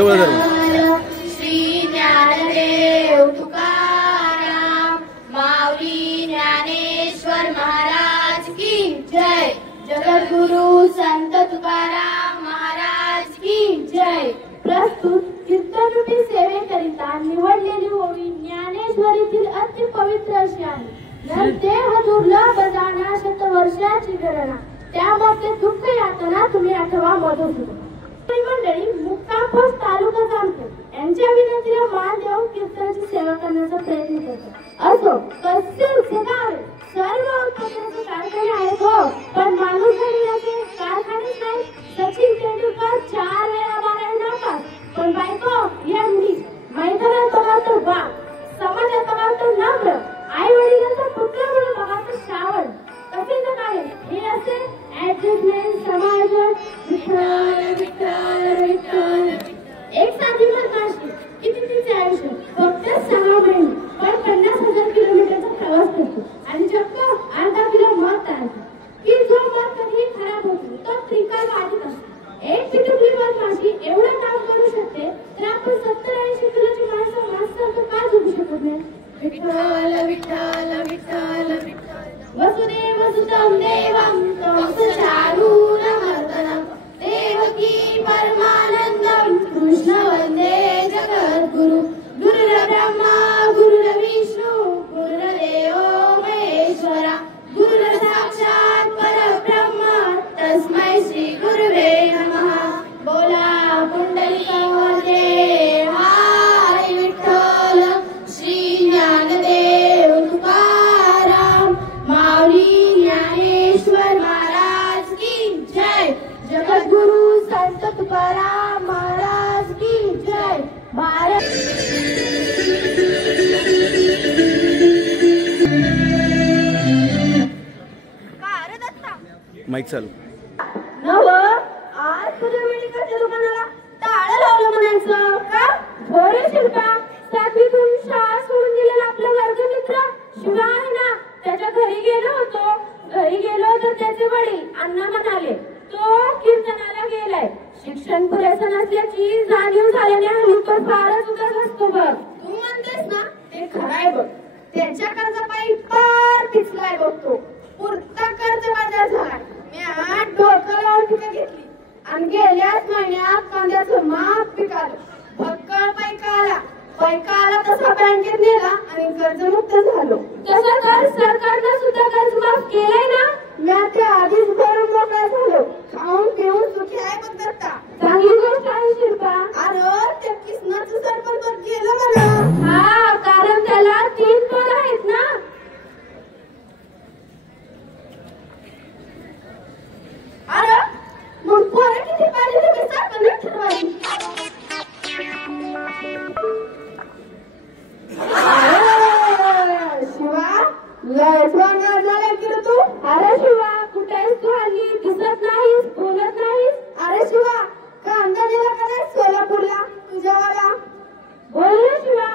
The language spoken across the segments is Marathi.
जवळ जवळ श्री ज्ञानदेव तुकाराम माऊली ज्ञानेश्वर महाराज की जय। जगद्गुरु संत तुकाराम महाराज की जय। प्रस्तुत कीर्तनरूपी सेवेकरिता निवडलेली ओवी ज्ञानेश्वरीतील अति पवित्र अशी आहे। देह दुर्लभ जाणा शतवर्षाची गणना त्यामध्ये दुःख यातना तुम्ही आठवा मधुसूदन। मंडळी मुक्काम पोस्ट तालुका जामखेड यांच्या विनंतीला मान देऊन कीर्तनाची सेवा करण्याचा प्रयत्न करतो। असो कसे गाव सर्व उत्पादनाचे कारखाने आहेत हो, पण माणूस बनवण्याचे कारखानेच नाही। सचिन तेंडुलकर 4 वेळा 12 नापास, पण बायको यांनी मैदानात बघा तर बा, समाजात बघा तर नम्र, आई वडिलांचा पुत्र म्हणून बघा तर श्रावण। कसे काय हे असे ऍडजस्टमेंट समाजात विठ्ठल विठ्ठल विठ्ठल। एक साधी मधमाशी किती तिचे आयुष्य फक्त 6 महिने, पण 50,000 किलोमीटरचा प्रवास करतो आणि चक्क अर्धा किलो मध तयार करतो की जो मध कधीही खराब होतो तो त्रिकाळ वाढत असतो। एक पिटुकली मधमाशी एवढं काम करू शकते तर आपण 70-80 किलोची माणसं माणसासारखं का जगू शकत नाही? विठ्ठल विठ्ठल विठ्ठल विठ्ठल। वसुदेव सुतं देवं तं चारूरमर्दनं देवकी परमानंदं कृष्ण वंदे जगद्गुरु। गुरुर्ब्रह्मा गुरुर्विष्णु गुरुर्देवो महेश्वरा गुरुर्साक्षात् परब्रह्म तस्मै श्री गुरुवे नमः। बोला पुंडलिकावरदे हाय विठ्ठल श्री ज्ञानदेव तुकाराम माऊली ज्ञानेश्वर महाराज की जय। जगद्गुरु संत तुकाराम महाराज की जय। भारत माईक चालू नव आज तुझ्या मेडिकलच्या दुकानाला टाळं लावलं म्हणायचं का? भोरे शिल्पा 7वीतून शाळा सोडून दिलेला आपला वर्गमित्र शिवा आहे ना, त्याच्या घरी गेलो होतो। घरी गेलो तर त्याचे वडील अण्णा म्हणाले तो कीर्तनाला गेलाय। शिक्षण पुरेसं नसल्याची जाणीव झाल्याने हल्ली तो फारच उदास असतो बघ। तू म्हणतेस ना ते खराय बघ, त्याच्या कर्जापायी पार पिचलाय बघतो। पुरता कर्ज बाजार झालाय। मी 8 डोकं लावून पिकं घेतली आणि गेल्याच महिन्यात कांद्याचं माप पिकालं। भक्कळ पैका आला तसा बँकेत नेला आणि कर्जमुक्त झालो। तसं तर सरकारनं सुद्धा कर्ज माफ केलंय ना, मी त्या आधीच भरून मोकळा झालो। खाऊन पिऊन सुखी आहे बघ दत्ता। चांगली गोष्ट आहे शिल्पा। अरे त्या किसनाचं सरपंच गेलं म्हणा। हा, कारण त्याला 3 पोरं आहेत ना। अरे मग पोरं किती पाहिजे तुम्ही सरपंच ठरवायची? शिवा लय स्वांगार झालाय की रे तू? अरे शिवा कुठे आहेस तू? हल्ली दिसत नाहीस, बोलत नाहीस। अरे शिवा कांदा दिला का नाही सोलापूरला तुझ्यावाला? बोल ना शिवा।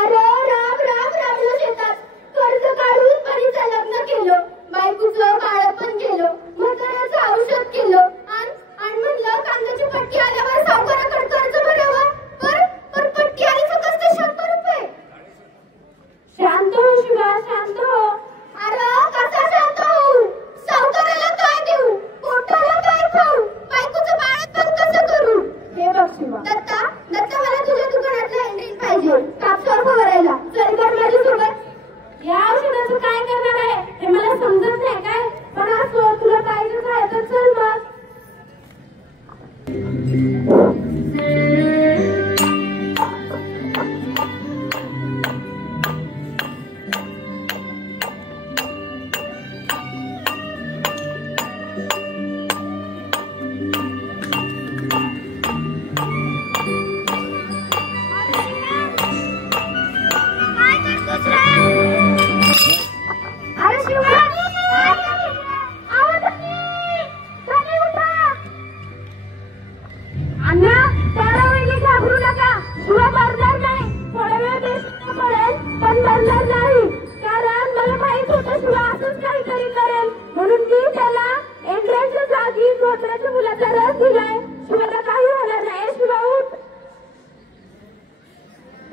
अरे राम राम रामला शेतात कर्ज काढून परीचं लग्न केलं, बायकोचं बाळपण केलं, म्हाताऱ्याचं औषध केलं आणि म्हणलं कांद्याची पट्टी आल्यावर सावकाराकडे कर्ज भरावं। पण पट्टी आली फक्त 100 रुपये। शांत हो शिवा, शांत हो। अरे कसा शांत हो? सावकाराला काय देऊ, पोटाला काय खाऊ, बायकोचं बाळपण कसं करू? हे बघ शिवा, दत्ता मला तुझ्या दुकानातला एंट्री पाहिजे कापसावर फवारायला। चल कर माझ्यासोबत। या औषधाचं काय करणार आहे हे मला समजत नाही काय, पण असो तुला पाहिजे काय तर चल मग।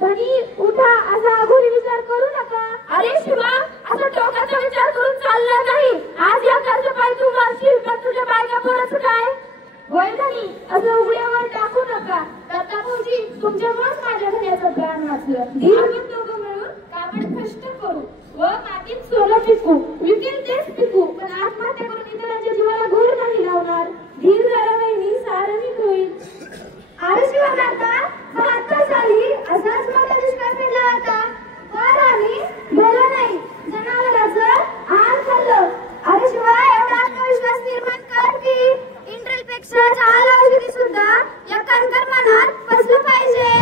धनी उठा असा अघोरी विचार करू नका. अरे शिवा, असा टोकाचा विचार करून चालला नाही. आज या कर्ज पाय तू मारशील, पण तुझ्या बायका पोराचं काय? होय धनी, असं उघड्यावर टाकू नका. दत्ता भाऊजी, तुमच्यामुळेच माझ्या धन्याचं प्राण वाचलं. आपण दोघं मिळून कापड कष्ट करू व मातीत सोनं पिकू, विकेल तेच पिकू, पण आत्महत्या करून इतरांच्या जीवाला घोर नाही लावणार. धीर जरा वहिनी, सारं होईल. अरे शिवा दादा, 72 साली असाच माझा दुष्काळ पडला होता. पण आम्ही गेलो नाही, जनावरांचं आहार खाल्लं. अरे शिवा, एवढा आत्मविश्वास निर्माण कर की इंट्रेल पेक्षा चाल औषधी सुद्धा या कणकर मनात बसलं पाहिजे.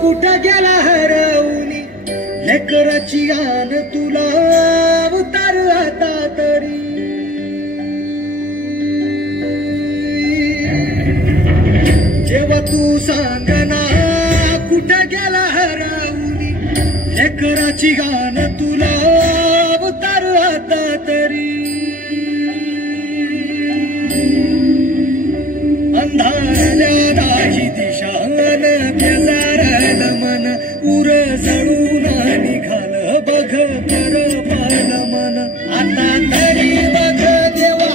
कुठं गेला हरवली लेकराची आन तुला उतार आता तरी. जेव्हा तू सांगना कुठं गेला हरवली लेकराची गान तुला उतार आता तरी. अंधारल्या दाही दिशान बेजारल मन उर जळून निघाल बघ परपाल मन. आता तरी बघ देवा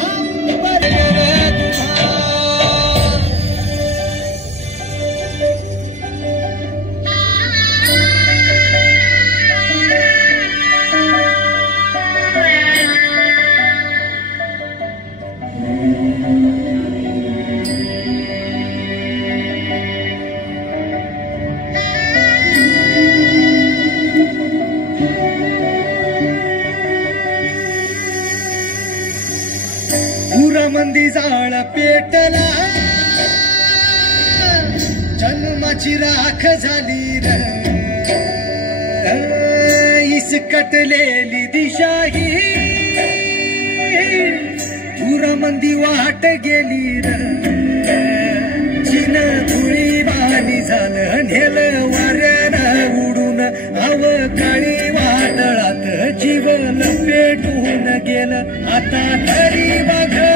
मंदी जाळ पेटला जन्माची राख झाली र. इसकटलेली दिशाही धुरामंदी वाट गेली र. चिन धुळी वाणी झालं नेलं वाऱ्यानं उडून अवकाळी वादळात जीवन पेटून गेलं. आता तरी बघ